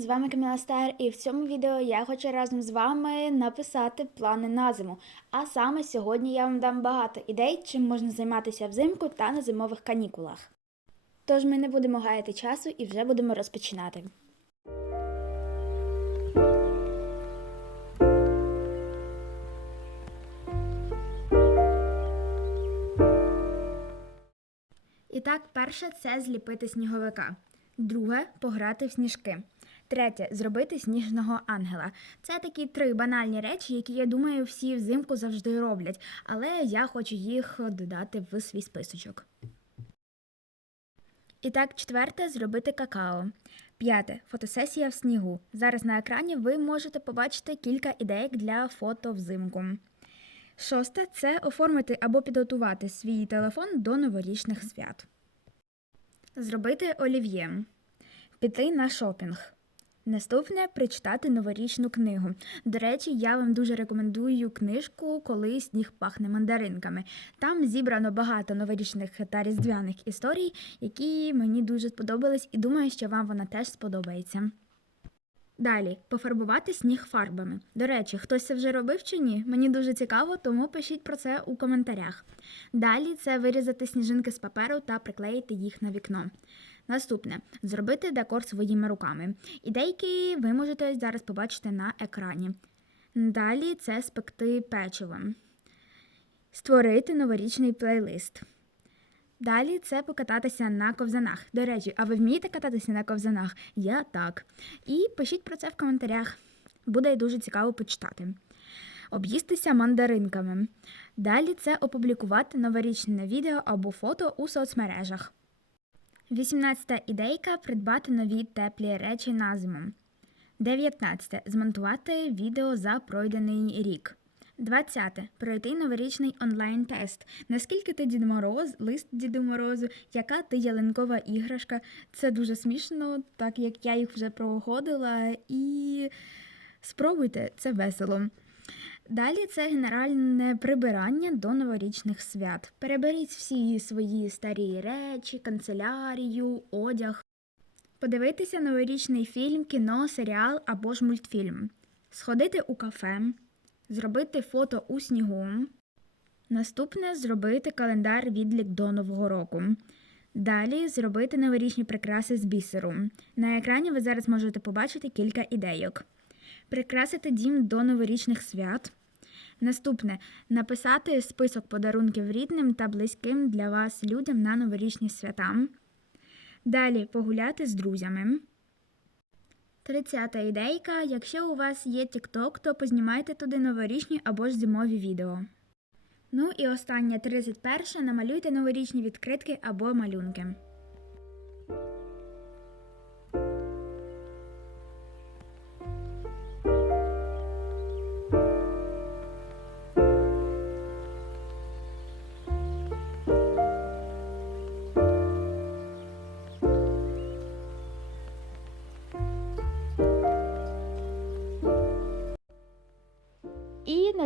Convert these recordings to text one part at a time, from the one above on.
з вами Каміла Стар, і в цьому відео я хочу разом з вами написати плани на зиму. А саме сьогодні я вам дам багато ідей, чим можна займатися взимку та на зимових канікулах. Тож ми не будемо гаяти часу і вже будемо розпочинати. І так, перше це зліпити сніговика. Друге пограти в сніжки. Третє зробити сніжного ангела. Це такі три банальні речі, які я думаю, всі взимку завжди роблять, але я хочу їх додати в свій списочок. І так, четверте зробити какао. П'яте фотосесія в снігу. Зараз на екрані ви можете побачити кілька ідей для фото взимку. Шосте це оформити або підготувати свій телефон до новорічних свят. Зробити олів'є. Піти на шопінг. Наступне прочитати новорічну книгу. До речі, я вам дуже рекомендую книжку Коли сніг пахне мандаринками. Там зібрано багато новорічних та різдвяних історій, які мені дуже сподобались, і думаю, що вам вона теж сподобається. Далі пофарбувати сніг фарбами. До речі, хтось це вже робив чи ні? Мені дуже цікаво, тому пишіть про це у коментарях. Далі це вирізати сніжинки з паперу та приклеїти їх на вікно. Наступне зробити декор своїми руками. Ідейки ви можете зараз побачити на екрані. Далі це спекти печиво. Створити новорічний плейлист. Далі це покататися на ковзанах. До речі, а ви вмієте кататися на ковзанах? Я так. І пишіть про це в коментарях. Буде дуже цікаво почитати. Об'їстися мандаринками. Далі це опублікувати новорічне відео або фото у соцмережах. 18 ідейка придбати нові теплі речі на зиму. 19. Змонтувати відео за пройдений рік. 20. Пройти новорічний онлайн-тест. Наскільки ти Дід Мороз, лист Діду Морозу, яка ти ялинкова іграшка. Це дуже смішно, так як я їх вже проходила, і спробуйте, це весело. Далі це генеральне прибирання до новорічних свят. Переберіть всі свої старі речі, канцелярію, одяг. Подивитися новорічний фільм, кіно, серіал або ж мультфільм. Сходити у кафе. Зробити фото у снігу. Наступне зробити календар відлік до Нового року. Далі зробити новорічні прикраси з бісеру. На екрані ви зараз можете побачити кілька ідейок. Прикрасити дім до новорічних свят. Наступне написати список подарунків рідним та близьким для вас людям на новорічні свята. Далі погуляти з друзями. 30 ідейка. Якщо у вас є TikTok, то познімайте туди новорічні або ж зимові відео. Ну і останнє 31 намалюйте новорічні відкритки або малюнки.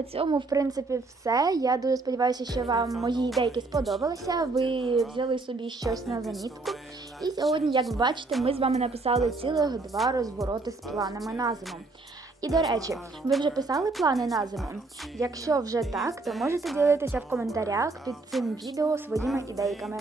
На цьому, в принципі, все. Я дуже сподіваюся, що вам мої ідейки сподобалися. Ви взяли собі щось на замітку. І сьогодні, як бачите, ми з вами написали цілих два розвороти з планами на зиму. І до речі, ви вже писали плани на зиму? Якщо вже так, то можете ділитися в коментарях під цим відео своїми ідейками.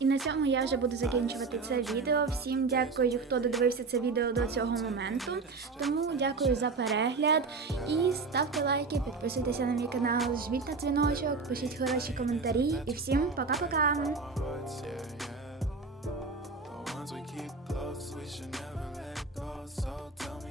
І на цьому я вже буду закінчувати це відео. Всім дякую, хто додивився це відео до цього моменту. Тому дякую за перегляд і ставте лайки, підписуйтеся на мій канал, жміть на дзвіночок, пишіть хороші коментарі. І всім пока-пока! The ones we